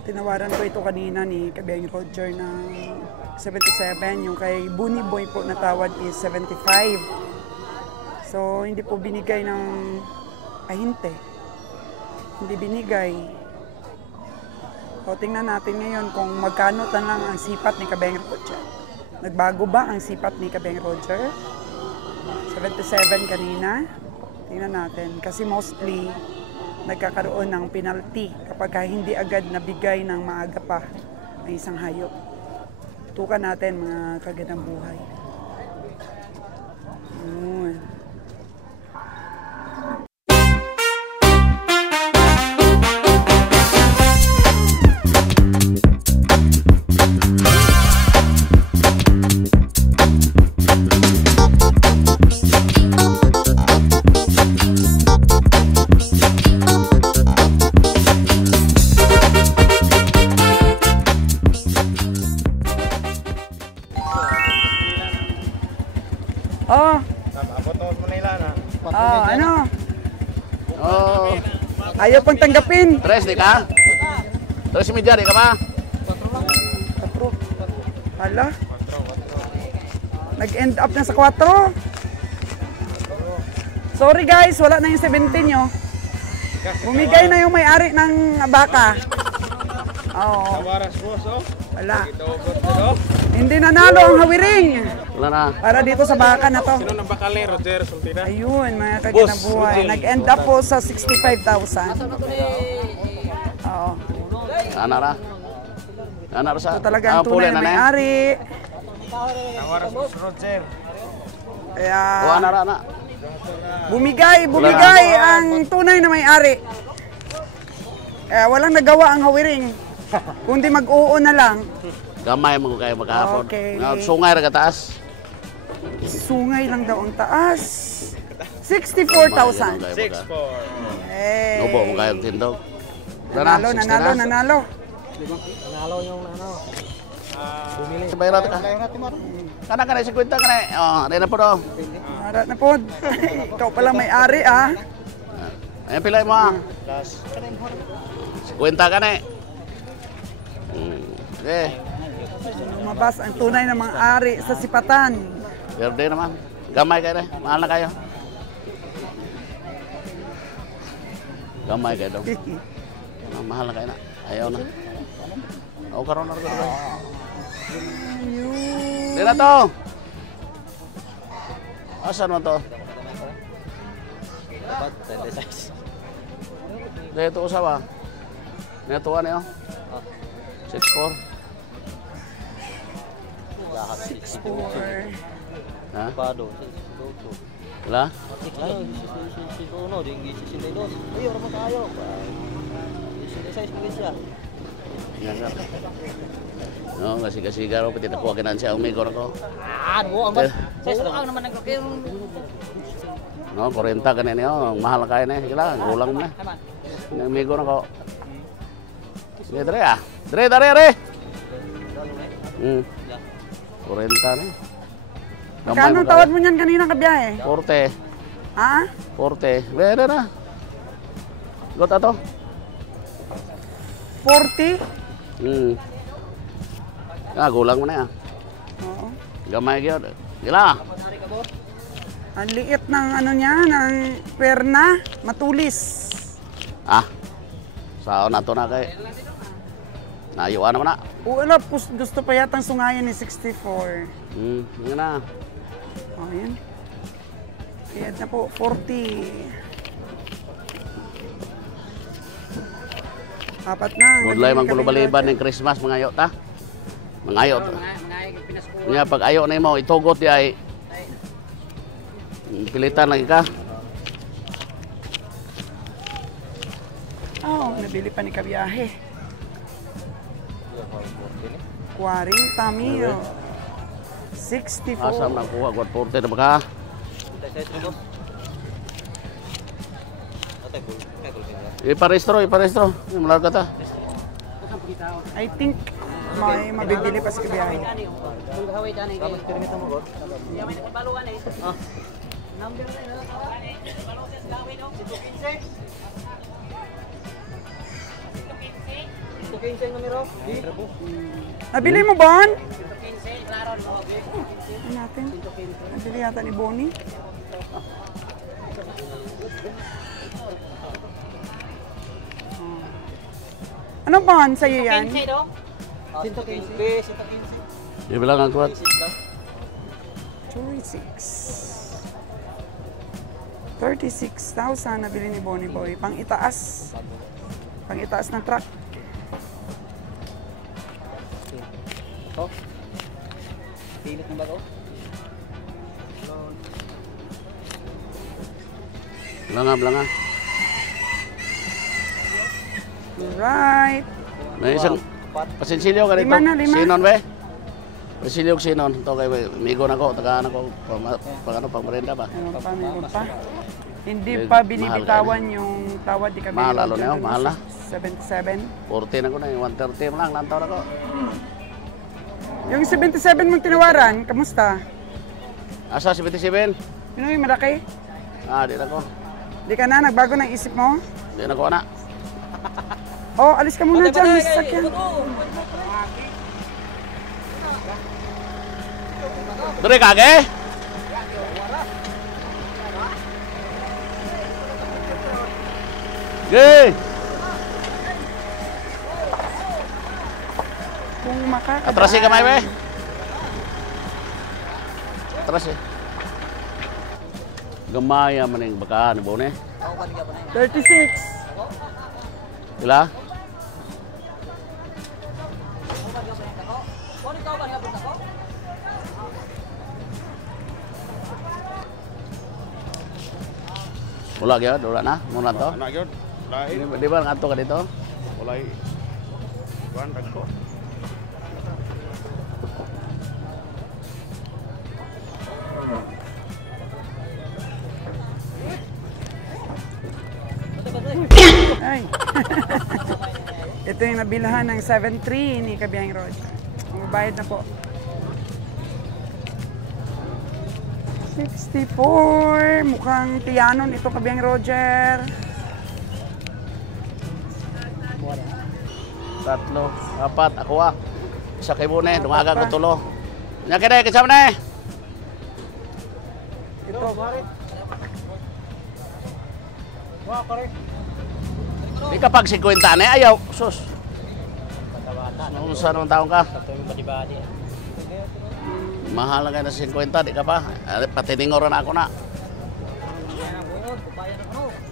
Tinawaran ko ito kanina ni Kabeng Roger ng 77. Yung kay Bunny Boy po na tawad is 75. So, hindi po binigay ng ahinte. Hindi binigay. O, tingnan natin ngayon kung magkano lang ang sipat ni Kabeng Roger. Nagbago ba ang sipat ni Kabeng Roger? 77 kanina. Tingnan natin. Kasi mostly, nagkakaroon ng penalty kapag hindi agad nabigay ng maaga pa ang isang hayop. Tukan natin mga kagandang buhay. Yun. Oh. Oh, ano? Oh. Ayaw pang tanggapin. 3 di ka? 3.5 di ka ba? 4. Hala. Nag-end up na sa 4. Sorry guys, wala na yung 17 nyo. Bumigay na yung may-ari ng baka. Oo. Wala. Hindi nanalo ang hawiring. Wala na. Para dito sa baka na to. Sino nang bakal ni Roger Sultira? Ayun, mga kagandang buhay. Nag-end up po sa 65,000. Oo. Ana ra. Ana ra sa. Ito talaga ang tunay na may-ari. Tawaras mo si Roger. Kaya O ana ra na. bumigay ang tunay na may-ari. Kaya walang nagawa ang hawiring. Kundi mag-oo na lang. Gamay mo kayo maghapon. Okay. Sungay ra ka taas. Sungay lang daw ang taas. 64,000. 6-4. Hey. Ubo mo kayo tindog. Nanalo. Nanalo yung ano. Bayrat ka. Kana 50 kana. Oh, dai na po do. Marat na po. Ikaw pala may-ari ah. Ayan pilay mo ah. 50 ka na eh. Okay. Lumabas ang tunay na may-ari sa sipatan. Verde naman. Gamay kayo na. Mahal na kayo. Gamay kayo daw. Mahal na kayo na. Ayaw na. Ako karoon na rin. Di na to. Asan mo to? Dapat 26. Dito usawa. Nituan niyo. 6-4. Lahat 4. Ha? Pado. Wala? Layo, si Uno, di 62. Ayo, naman tayo. 16 pa siya. Yan nga. No, kasi raw pati nakuha kinan siya umigo na ko. Ah, mo ang bas. Sa lang naman nagkakayo. No, 40 kanin niyo. Mahal kayo na. Sige lang, gulang mo na. Umigo na ko. Sige, dre ah. Dre. 40 na. Magkano tawad mo niyan kanina kabiyahe? 40. Ha? 40. Beda na. Got ato. 40? Gulang mo na yan. Oo. Gamay gyud. Gila. Ang liit ng ano niya, ng perna, matulis. Ah. Sao na to na kay. Nayuan naman na. Wala, gusto pa yatang sungayan ni 64. Yun na. O, yun. Iyad na po, 40. Apat na. Mudlay man kulo baliban ng Christmas mga ayo ta. Mga ayo ta. Nya pag ayo na mo itugot di ay pilitan lagi ka. Oh, nabili pa ni kabiyahe. 40 mil. 64. Asam na kuha god 40 na baka. Iparehistro. Malar ka ta. I think may mabibili pa si kabiyahe. 115 ang numero. Nabili mo, Bon? Ano natin? Nabili yata ni Bonnie. Ano, Bon? Sa'yo yan? 115. 115. Ibilang ang kuwat. 36,000 nabili ni Bonnie Boy. Pang itaas. Pang itaas ng truck. Ito. Pilit na ba ito? Blanga. Alright. May isang pasinsilyo ka dito. Lima na, lima. Sinon be? Pasinsilyo ko sinon. Ito kay migo na ko. Tagaan ako. Pang merenda ba? Meron pa. Hindi Eh, pa mahal binibitawan yung tawad di kami. Mahal lalo na yun, mahal na. 77. 40 na ko na. 130 lang. Lantaw na ko. Yung 77 mong tinawaran, kamusta? Asa 77? Yun yung malaki? Di na ko. Di ka na, nagbago ng isip mo? Di na ko na. Oh, alis ka muna dyan, may sasakyan. Dere kage? Ge! Kung makakadaan. Atrasi ka may be? Atrasi. Gamaya man yung baka ni Bone. 36. Ila? Wala gyud, wala na. Muna to. Anak yun, lain, Di ba ngadto ka dito? walay kuan dagko. Ay. Ito yung nabilhan ng 7.3 ni Kabiyang Roger. Mabayad na po. 64. Mukhang tiyanon ito, Kabiyang Roger. 3, 4, ako ah. Isa kay Bone, dumaga ko tulo. Nya kay kasama na eh. Ito. Di ka pag 50 na eh, ayaw. Sus. Ano sa naman taong ka? Mahal na kayo na 50, di ka pa. Pati ningoran ako na.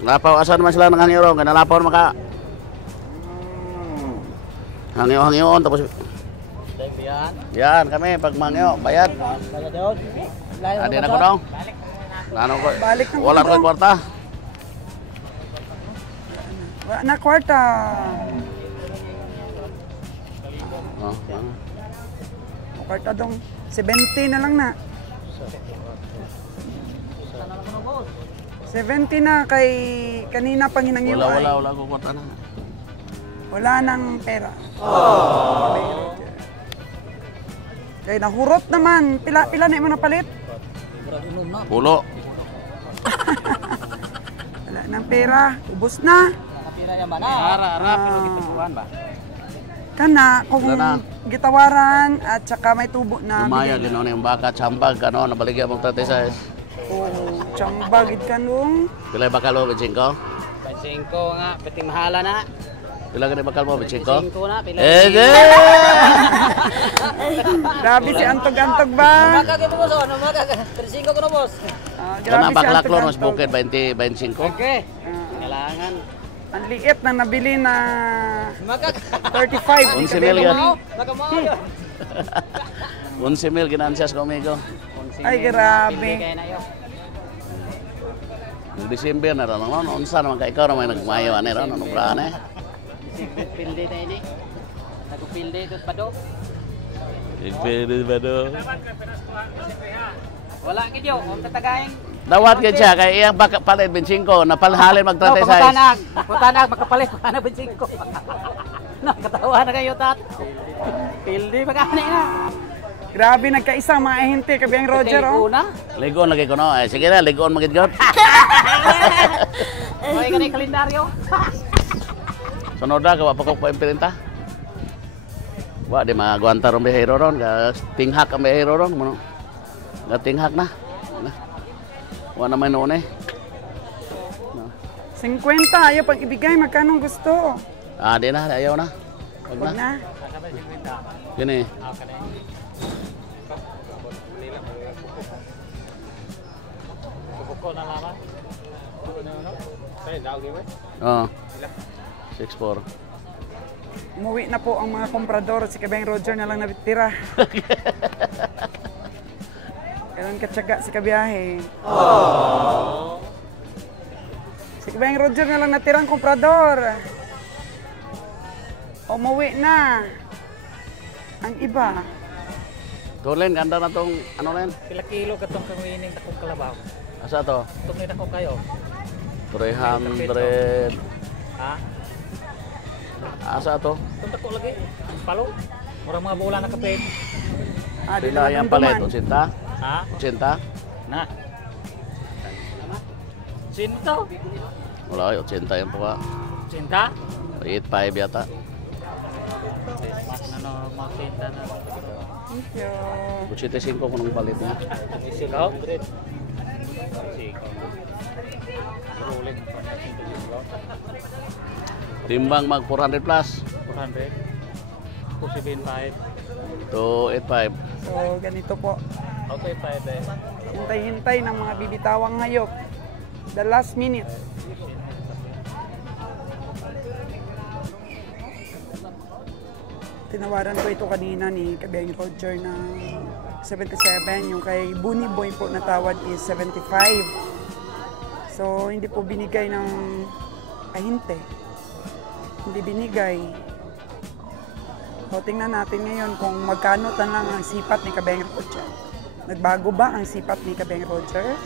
Lapaw, asan naman sila ng hangiro? Ganalapaw naman ka. Hangyo-hangyoon, tapos... Yan, kami, pag mangyo, bayad. Adi na ko dong. Lano ko, Balik ng wala ko kuko. yung kwarta. Wala na kwarta. Oh, Kwarta dong. 70 na lang na. 70 na kay kanina pang hinangyo ay. wala ko kwarta na. Wala nang pera. Kaya nahurot naman. Pila na mo napalit? Pulo. Wala nang pera. Ubos na. Ara, pinagituan ba? Kana, kung Wala na. gitawaran at saka may tubo na. Lumaya, gano'n na yung baka, tsambag, ano, nabaligyan mong 36. Kung tsambagid ka nung. Pila yung bakal mo, 25? 5 nga, piting mahala na. Pila ka bakal mo, 25? 5 na, pila. Grabe si Antog-Antog ba? Makagay mo boss, ano makagay? 35 ko na boss. Grabe Kana si baklak lo, mas Antog-Antog. bukid, 20, 25. Okay. Kailangan. Ang liit na nabili na Makagay. 35. 11 million. Nakamao yun. 11 mil, ginansyas ko, amigo. Ay, grabe. Kaya na yun. December na rin, no? Unsa naman ka ikaw naman nagmayo, ano rin, ano braan eh? Pilde na ini. Nagpilde ito pa do. Ipili ba do? Wala kidyo, kung tatagayin. Dawat ka siya, kaya iyang palit 25, napalhalin mag-36. Putanag, makapalit pa na 25. Nakatawa na kayo, tat. Pilde pa kani na. Grabe, nagkaisa mga ahente, Kabiyang Roger, oh. Una. Ligon lagi ko, no? Eh, sige na, ligon magigod. May kanay kalendaryo. Sunod na, gawa pa ko pa impirenta. Wa di magaguanta ron behero ron, tinghak ang behero ron, mo. Tinghak na. Wa na may noon eh. 50, ayaw pang ibigay, magkano gusto? Ah, di na, ayaw na. Wag Huwag na. na. Gini. Oh. 6-4. Umuwi na po ang mga komprador. Si Kabeng Roger na lang natira. Kailan katsaga si kabiyahe. Si Kabeng Roger na lang natirang komprador. Umuwi na. Ang iba. Tulen, ganda na tong ano len? Pila kilo katong kangining takong kalabaw. Asa to? Tungin ako kayo. 300. Ha? Asa to? Tunta ko lagi. Palo. Murang mga bola na kapit. Di Sila naman yang duman. palit, 80? Ha? 80? Na. Cinta? Wala, 80 yan po ka. Cinta? 85 yata. Mas na no, mga cinta na. Thank you. 75 kung nung palit niya. Ikaw? Timbang mag 400 plus. 400. 275. 285. So, ganito po. Okay, 5 eh. Hintay-hintay ng mga bibitawang hayop. The last minute. Tinawaran ko ito kanina ni Kabeng Roger ng 77. Yung kay Bunny Boy po na tawad is 75. So, hindi po binigay ng ahinte. Hindi binigay. So, tingnan natin ngayon kung magkano lang ang sipat ni Kabeng Roger. Nagbago ba ang sipat ni Kabeng Roger?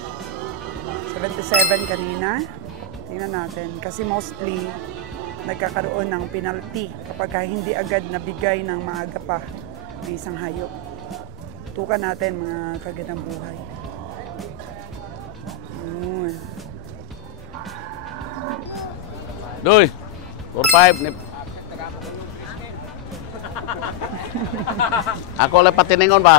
77 kanina. Tingnan natin. Kasi mostly, nagkakaroon ng penalty kapag hindi agad nabigay ng maaga pa ng isang hayop. Tukan natin mga kagandang buhay. Yun. Doy! 45 ni... Ako lang patiningon ba?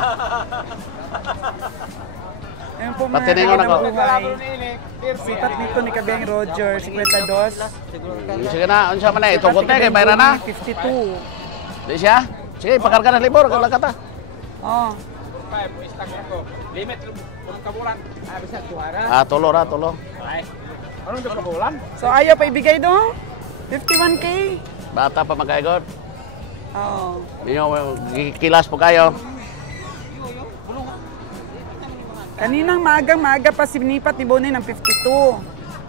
Ayun po mga Patiningon ako. kagandang buhay. Sipat nito ni Kabeng Roger, 52. Sige na, unsa man na itugot na kay bayran na. 52. Di siya? Sige, pakarga na libor kung lakata. Oh. Ah, tulo ra, tulo. So ayaw pa ibigay doon? 51K? Bata pa magkaigod. Oh. Ninyo, kilas po kayo. Kaninang maaga pa sinipat ni Bonnie ng 52.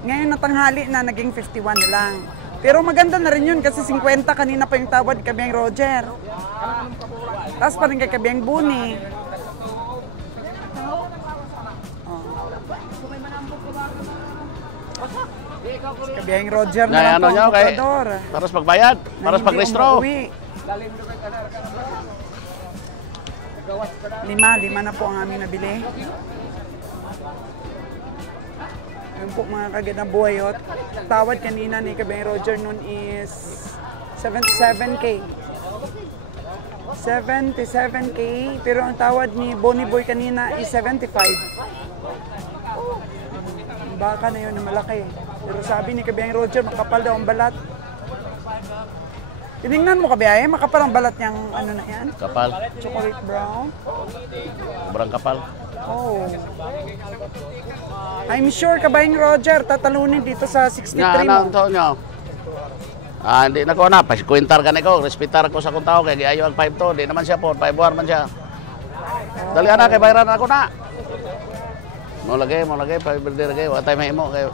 Ngayon na tanghali na naging 51 na lang. Pero maganda na rin yun kasi 50 kanina pa yung tawad ni Kabeng Roger. Tapos pa rin kay Kabeng Bonnie. Si Kabeng Roger na lang Ano po nyo ang kay komprador. para sa pagbayad, para sa Na hindi pagrestro. umuwi. Lima na po ang aming nabili. Ayun po mga kagandang buhay. Tawad kanina ni Kabeng Roger nun is 77K. 77K, pero ang tawad ni Bonnie Boy kanina is 75. Ang baka na yun na malaki. Pero sabi ni Kabeng Roger, makapal daw ang balat. Tinignan mo kabiyahe, makapal ang balat niyang ano na yan? Kapal, Chocolate brown. sobrang kapal. Oh. I'm sure Kabeng Roger tatalunin dito sa 63 Nga, ano mo. ang tao nyo? Ah, hindi na ko na, pasikuintar ka na ko, respitar ko sa kung tao, kaya giayo ang 5 to, di naman siya po, 5 war man siya. Dali na, kay bayaran ako na. Mo lagi, 5 birthday lagi, wala tayo mahimo kayo.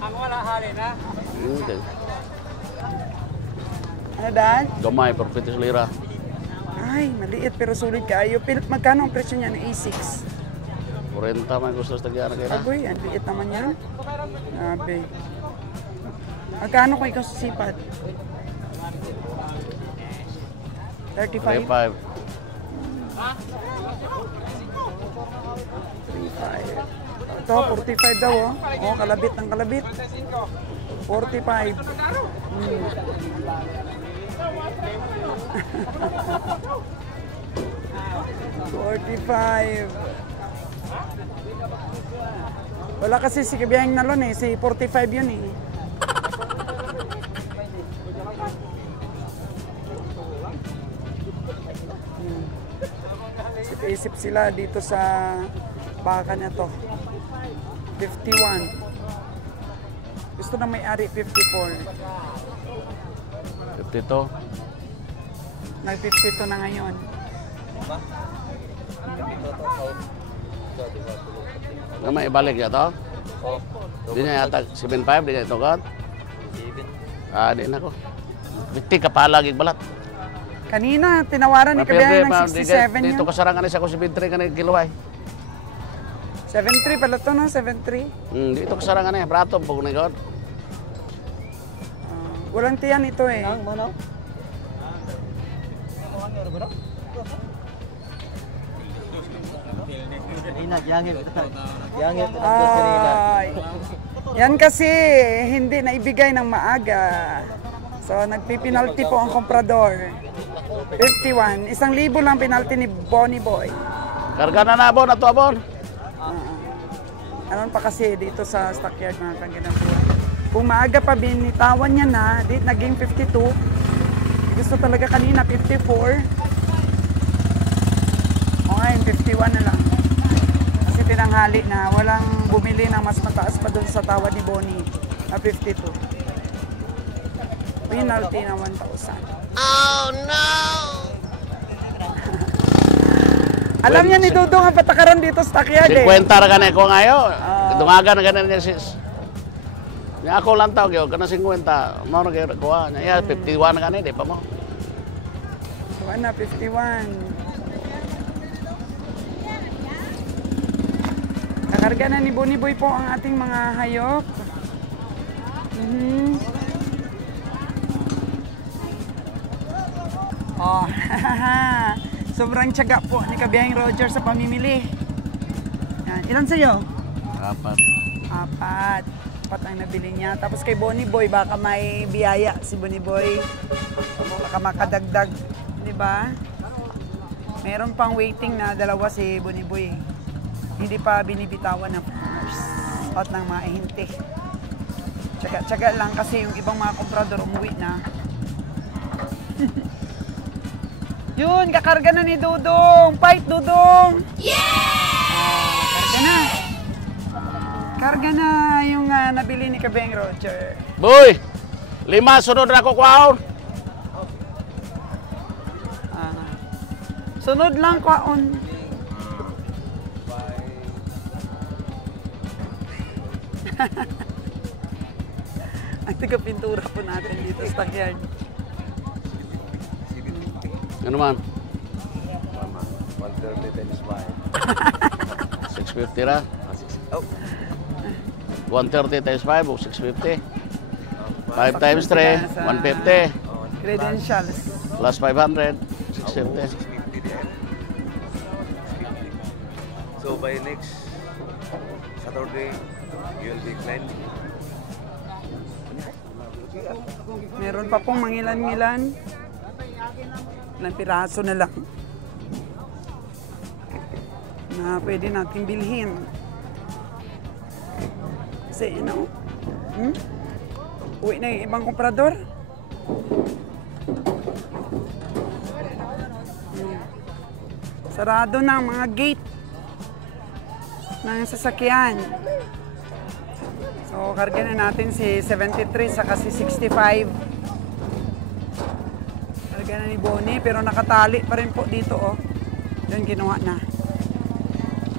Ang wala halin ha? Okay. Ano Dan? Gamay, perpetuous lira. Ay, maliit pero sulit kaayo. Magkano ang presyo niya ng A6? 40 man gusto sa tagyan na kayo na. Agoy, ang liit naman yan. Grabe. Magkano kung ikaw sisipad? 35? 35. 35. Ito, 45 daw oh. Oh, kalabit ng kalabit. 45. $45. Wala kasi si Kabiyahing Nalon eh. Si 45 yun eh. Isip sila dito sa baka na to. 51. Gusto na may-ari 54. 52. Nag-52 na ngayon. Nga may ibalik niya to? Di niya yata 7.5, di niya ito kan? Di na ko. Biti ka palagi balat. Kanina, tinawaran ni Kabiyahing ng 67 Dito yun. kasarangan siya ko 73 ka na kiluay. 73 pala to, no? 73. Dito kasarangan niya, brato pag nagod. Walang tiyan ito eh. Ang manaw? Kanina, yangit. Yangit. Ay, yan kasi hindi naibigay ng maaga. So, nagpipinalty po ang komprador. 51. 1,000 lang penalty ni Bonnie Boy. Karga na abon, ato abon. Ano pa kasi dito sa stockyard mga kaganabuhan. Kung maaga pa binitawan niya na, naging 52. Gusto talaga kanina 54. O ngayon, 51 na lang. Kasi tinanghali na, walang bumili na mas mataas pa doon sa tawad ni Bonnie na 52. Penalty na 1,000. Oh no! Alam niya ni Dudong ang patakaran dito sa stockyard eh. 50 ra kanay ko ngayo. Dungagan na ganan niya sis. Nya ako lang tawag yo kana 50. Mao na gyud kuha. Nya 51 na kanay di pa mo. Kuha na, 51. Kakarga na ni Bonnie Boy po ang ating mga hayop. Oh, sobrang tiyaga po ni Kabiyahing Roger sa pamimili. Yan. Ilan sa'yo? 4. 4 ang nabili niya. Tapos kay Bonnie Boy, baka may biyaya si Bonnie Boy. Baka makadagdag. Di ba? Meron pang waiting na 2 si Bonnie Boy. Hindi pa binibitawan ng farmers. At ng mga hinti. Tsaga-tsaga lang kasi yung ibang mga komprador umuwi na. Yun, kakarga na ni Dudong. Fight, Dudong! Yeah! Karga na. Karga na yung nabili ni Kabiyahing Roger. Boy! 5 sunod na ko kwaon. Sunod lang kwaon. Ang taga-pintura po natin dito sa stockyard. Ano man? 130 times 650 ra. 130 times 5 o 650. 5 times 3, 150. Credentials. Plus 500, 650. So by next Saturday, you'll be client. Meron pa pong mangilan-ngilan. Ilang piraso na lang na pwede natin bilhin. Kasi, uwi na yung ibang komprador. Sarado na ang mga gate ng sasakyan. So, karga na natin si 73 saka si 65. Karga na ni Bonnie, pero nakatali pa rin po dito, oh. Yan, ginawa na.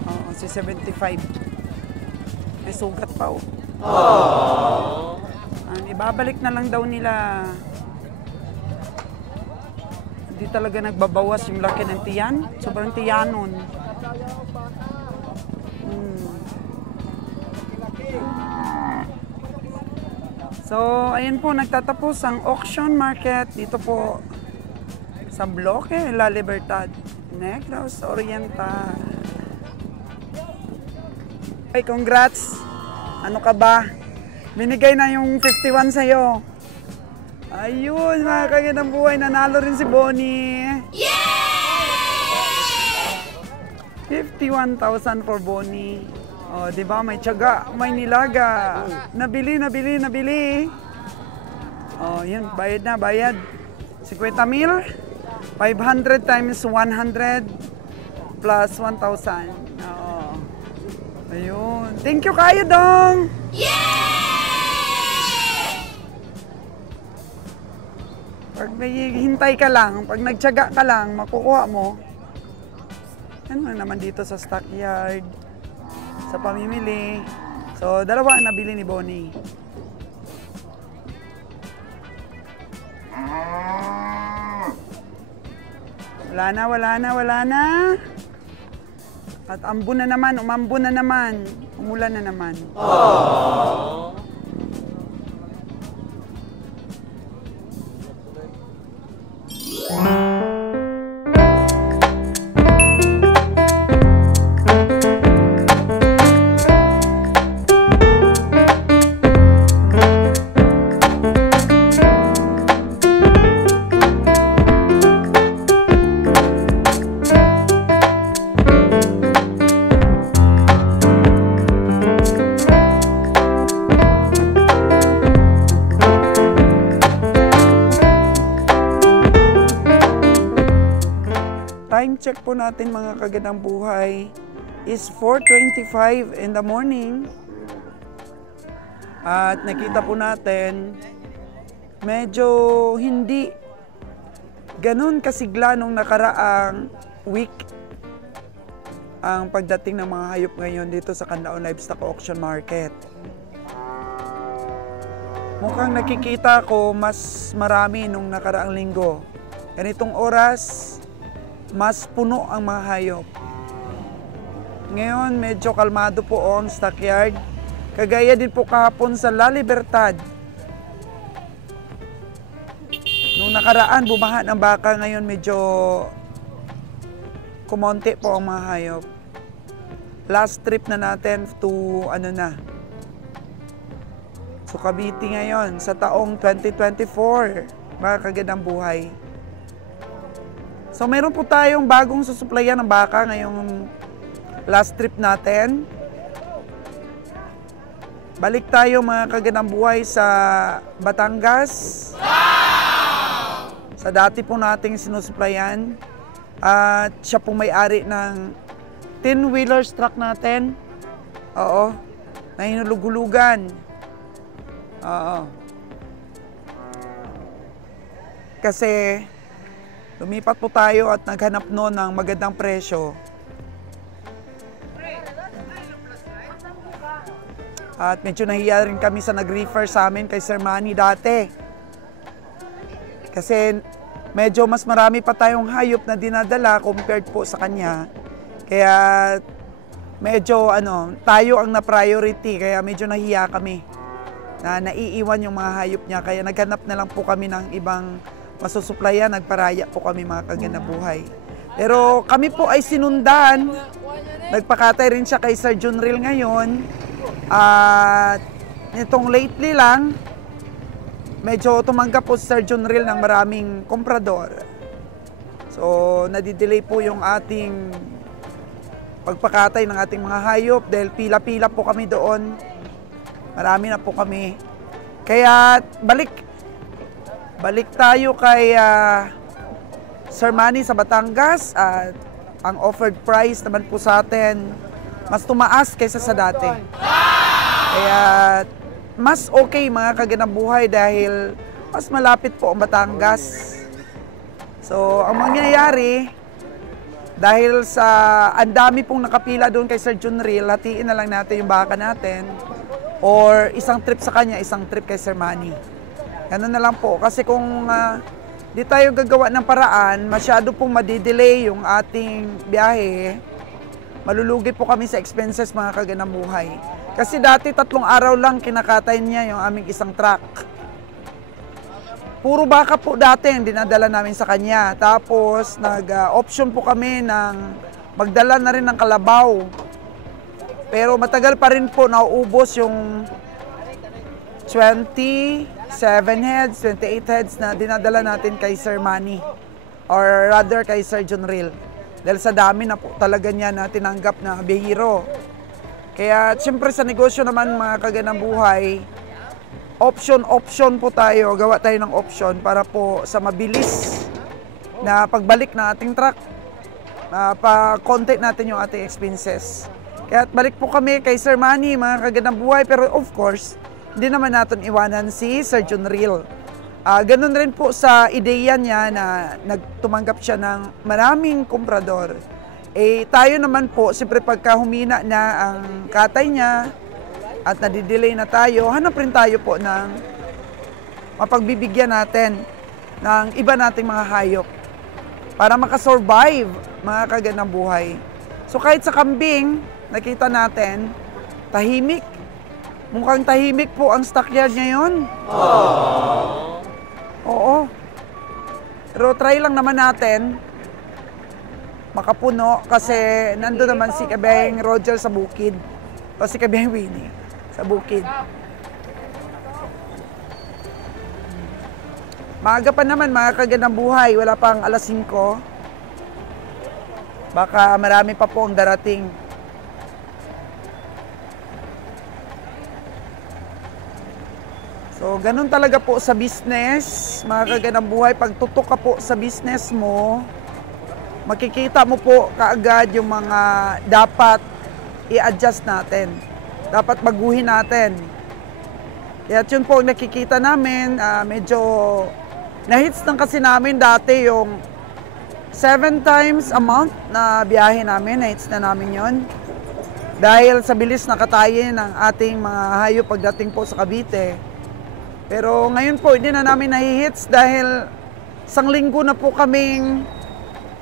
Oo, si 75. May sugat pa, oh. Ibabalik na lang daw nila. Hindi talaga nagbabawas yung laki ng tiyan. Sobrang tiyanon. So, ayun po, nagtatapos ang auction market dito po sa Bloque, La Libertad, Negros Oriental. Ay, congrats! Ano ka ba? Binigay na yung 51 sa'yo. Ayun, mga kagandang buhay, nanalo rin si Bonnie. Yeah! 51,000 for Bonnie. Oh, di ba? May tiyaga, may nilaga. Nabili. Oh, yun, bayad na, bayad. 50,000. 500 times 100 plus 1,000. Oo. Ayun. Thank you kayo, Dong! Pag hintay ka lang, pag nagtiyaga ka lang, makukuha mo. Ano naman dito sa stockyard, sa pamimili. So, dalawa ang nabili ni Bonnie. Wala na. At umambon na naman. Umulan na naman. Aww. Time check po natin mga kagandang buhay is 4:25 in the morning. At nakita po natin medyo hindi ganun kasigla nung nakaraang week ang pagdating ng mga hayop ngayon dito sa Canlaon Livestock Auction Market. Mukhang nakikita ko mas marami nung nakaraang linggo. Ganitong oras, mas puno ang mga hayop. Ngayon, medyo kalmado po ang stockyard. Kagaya din po kahapon sa La Libertad. Nung nakaraan, bumaha ng baka. Ngayon, medyo kumonti po ang mga hayop. Last trip na natin to so Cavite ngayon sa taong 2024. Mga kagandang buhay. So, meron po tayong bagong susuplayan ng baka ngayong last trip natin. Balik tayo mga kagandang buhay sa Batangas. Wow! Sa dati po nating sinusuplayan. At siya po may-ari ng 10-wheelers truck natin. Oo. Na hinulug-hulugan. Oo. Kasi lumipat po tayo at naghanap noon ng magandang presyo. At medyo nahiya rin kami sa nag-refer sa amin kay Sir Manny dati. Kasi medyo mas marami pa tayong hayop na dinadala compared po sa kanya. Kaya medyo tayo ang na-priority. Kaya medyo nahiya kami na naiiwan yung mga hayop niya. Kaya naghanap na lang po kami ng ibang masusuplayan, nagparaya po kami mga kagandang buhay. Pero kami po ay sinundan. Nagpakatay rin siya kay Sir Junril ngayon. At nitong lately lang, medyo tumanggap po si Sir Junril ng maraming komprador. So, nadidelay po yung ating pagpakatay ng ating mga hayop dahil pila-pila po kami doon. Marami na po kami. Kaya balik tayo kay Sir Manny sa Batangas at ang offered price naman po sa atin mas tumaas kaysa sa dati. Kaya mas okay mga kagandang buhay dahil mas malapit po ang Batangas. So ang mangyayari, dahil sa ang dami pong nakapila doon kay Sir Junril, hatiin na lang natin yung baka natin or isang trip sa kanya, isang trip kay Sir Manny. Ganun na lang po. Kasi kung di tayo gagawa ng paraan, masyado pong madidelay yung ating biyahe, malulugi po kami sa expenses mga kagandang buhay. Kasi dati 3 araw lang kinakatay niya yung aming isang truck. Puro baka po dati yung dinadala namin sa kanya. Tapos nag-option po kami ng magdala na rin ng kalabaw. Pero matagal pa rin po nauubos yung 20 7 heads, 28 heads na dinadala natin kay Sir Manny or rather kay Sir Junril. Dahil sa dami na po talaga niya na tinanggap na bihiro. Kaya siyempre sa negosyo naman mga kaganang buhay, option po tayo, gawa tayo ng option para po sa mabilis na pagbalik ng ating truck, pa-content natin yung ating expenses. Kaya balik po kami kay Sir Manny, mga kaganang buhay, pero of course, hindi naman natin iwanan si Sir Junril. Ganun rin po sa ideya niya na nagtumanggap siya ng maraming komprador. Tayo naman po, siyempre pagka humina na ang katay niya at nadidelay na tayo, hanap rin tayo po ng mapagbibigyan natin ng iba nating mga hayop para makasurvive mga kaganang buhay. So kahit sa kambing, nakita natin, tahimik. Mukhang tahimik po ang stockyard ngayon. Oo. Pero try lang naman natin makapuno kasi nando naman si Kabeng Roger sa bukid. O si Kabeng Winnie sa bukid. Maaga pa naman mga kaganang buhay. Wala pang alas 5. Baka marami pa po ang darating. So, ganun talaga po sa business, mga kaganang buhay. Pag tutok ka po sa business mo, makikita mo po kaagad yung mga dapat i-adjust natin. Dapat baguhin natin. Kaya yun po ang nakikita namin, medyo na-hits lang kasi namin dati yung 7 times a month na biyahe namin, na-hits na namin yon. Dahil sa bilis na katayin ng ating mga hayop pagdating po sa Cavite. Pero ngayon po, hindi na namin nahihits dahil 1 linggo na po kaming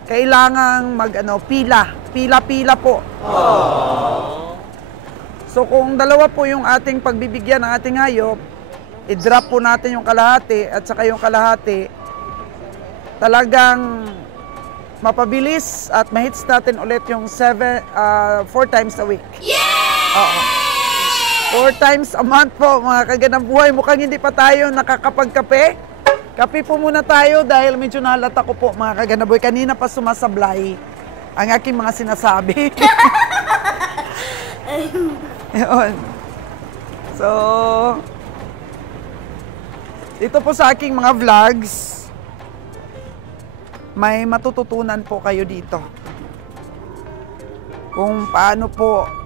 kailangang pila po. So kung 2 po yung ating pagbibigyan ng ating hayop, i-drop po natin yung kalahati at saka yung kalahati, talagang mapabilis at mahits natin ulit yung 4 times a week. Oo. 4 times a month po, mga kaganang buhay. Mukhang hindi pa tayo nakakapagkape. Kape po muna tayo dahil medyo nahalata ko po, mga kaganang buhay. Kanina pa sumasablay ang aking mga sinasabi. Yun. So, dito po sa aking mga vlogs, may matututunan po kayo dito. Kung paano po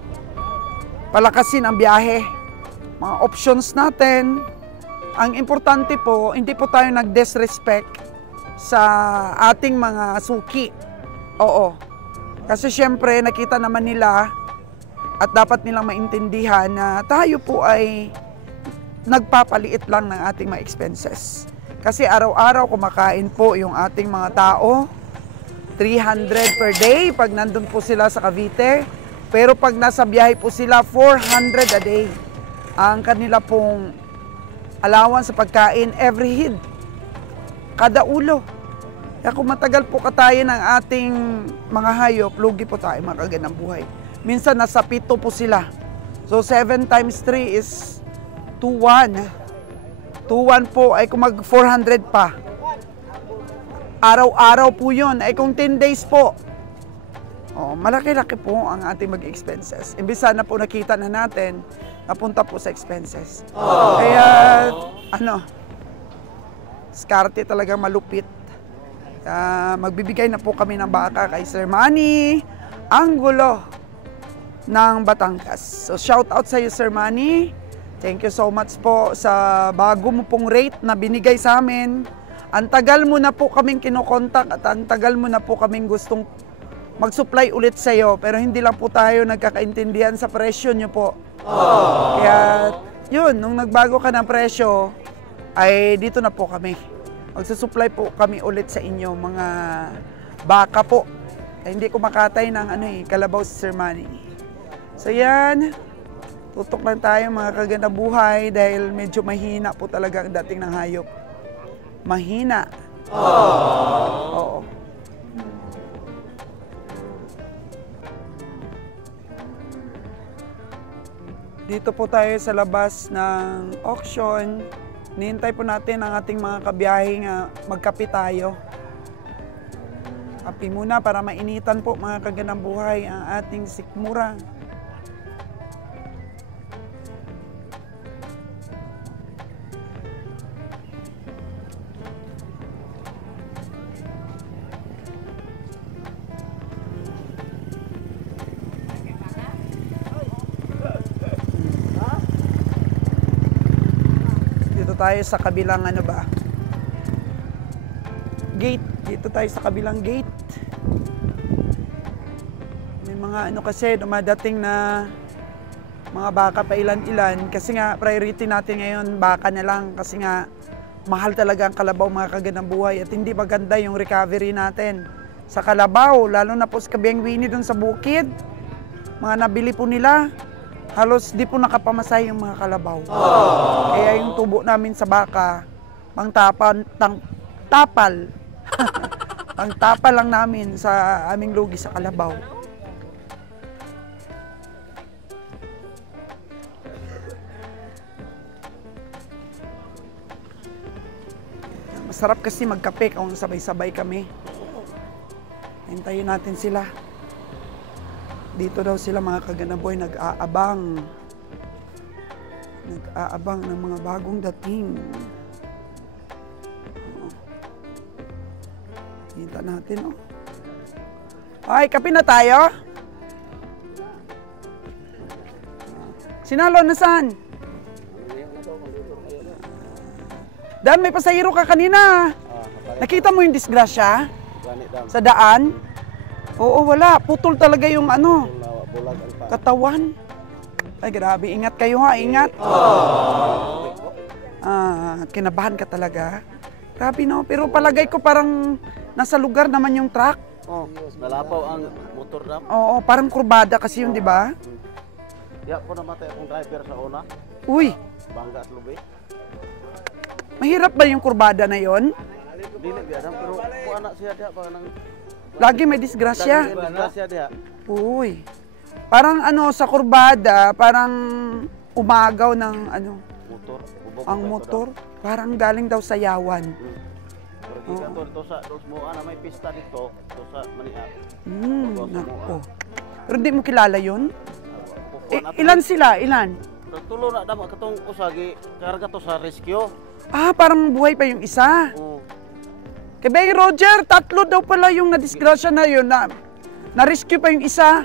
palakasin ang biyahe, mga options natin. Ang importante po, hindi po tayo nag-disrespect sa ating mga suki. Oo. Kasi syempre, nakita naman nila at dapat nilang maintindihan na tayo po ay nagpapaliit lang ng ating mga expenses. Kasi araw-araw kumakain po yung ating mga tao. 300 per day pag nandun po sila sa Cavite. Pero pag nasa biyahe po sila, 400 a day ang kanila pong allowance sa pagkain every head. Kada ulo. Kaya kung matagal po katayin ng ating mga hayop, lugi po tayo mga kaganang buhay. Minsan nasa 7 po sila. So 7 times 3 is 2,1. 2,1 po ay kung mag 400 pa. Araw-araw po yun. Ay kung 10 days po. Malaki-laki po ang ating mag-expenses. Imbis sana po nakita na natin, napunta po sa expenses. Kaya, skarte talagang malupit. Magbibigay na po kami ng baka kay Sir Manny Angulo ng Batangas. So, shout out sa iyo, Sir Manny. Thank you so much po sa bago mo pong rate na binigay sa amin. Ang tagal mo na po kaming kinokontak at ang tagal mo na po kaming gustong mag-supply ulit sa iyo, pero hindi lang po tayo nagkakaintindihan sa presyo nyo po. Kaya, yun, nung nagbago ka ng presyo, ay dito na po kami. Magsusupply po kami ulit sa inyo, mga baka po. Ay, hindi ko makatay ng kalabaw si Sir Manny. So yan, tutok lang tayo mga kaganda buhay dahil medyo mahina po talaga ang dating ng hayop. Mahina. Oo. Dito po tayo sa labas ng auction. Nihintay po natin ang ating mga kabiyaheng magkape tayo. Kape muna para mainitan po mga kaganang buhay ang ating sikmura. Dito tayo sa kabilang gate. Dito tayo sa kabilang gate. May mga kasi dumadating na mga baka pa ilan-ilan. Kasi nga priority natin ngayon baka na lang. Kasi nga mahal talaga ang kalabaw mga kaganang buhay. At hindi maganda yung recovery natin sa kalabaw. Lalo na po sa Kabiang Winnie doon sa bukid. Mga nabili po nila. Halos di po nakapamasay yung mga kalabaw. Kaya yung tubo namin sa baka, tapal. Ang tapal lang namin sa aming lugi sa kalabaw. Masarap kasi magkape kung sabay-sabay kami. Hintayin natin sila. Dito daw sila mga kaganaboy nag-aabang. Nag-aabang ng mga bagong dating. Kita natin, Ay, kape na tayo? Sinalo na saan? Dan, may pasahero ka kanina. Nakita mo yung disgrasya? Sa daan? Oo, wala. Putol talaga yung katawan. Ay, grabe. Ingat kayo ha, ingat. Kinabahan ka talaga. Grabe no, pero palagay ko parang nasa lugar naman yung truck. Nalapaw ang motor dam. Oo, parang kurbada kasi yun, di ba? Ya ko namatay akong driver sa una. Uy, Bangga at Lubi. mahirap ba yung kurbada na yon? Dili biya dam, pero ko anak siya diha pa nang Lagi may disgrasya. disgrasya diha. Uy, parang sa kurbada, parang umagaw ng Motor. ang motor. Parang galing daw sa Yawan. Pero to sa dos mo ana may pista dito, to sa Maniak. Nako. Pero hindi mo kilala yun? Ilan sila? Ilan? Tulo na dam katong usagi karga to sa rescue. Parang buhay pa yung isa. Oo. Kaya Roger, 3 daw pala yung nadisgrasya na yun. Na-rescue pa yung isa.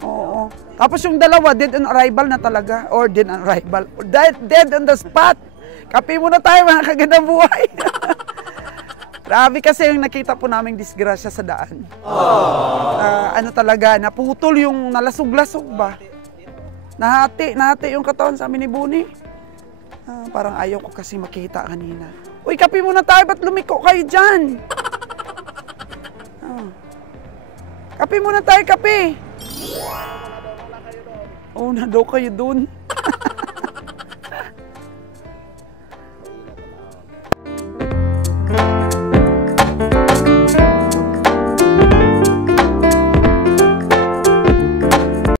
Oo. Tapos yung dalawa, dead on arrival na talaga. Or dead on arrival. Or dead on the spot. Kape muna tayo mga kagandang buhay. Grabe kasi yung nakita po naming disgrasya sa daan. Talaga, naputol yung nalasog-lasog ba? Nahati yung katawan sa amin ni Buni. Parang ayaw ko kasi makita kanina. Uy, kape muna tayo, ba't lumiko kayo dyan? Kape muna tayo, kape. Na daw kayo dun.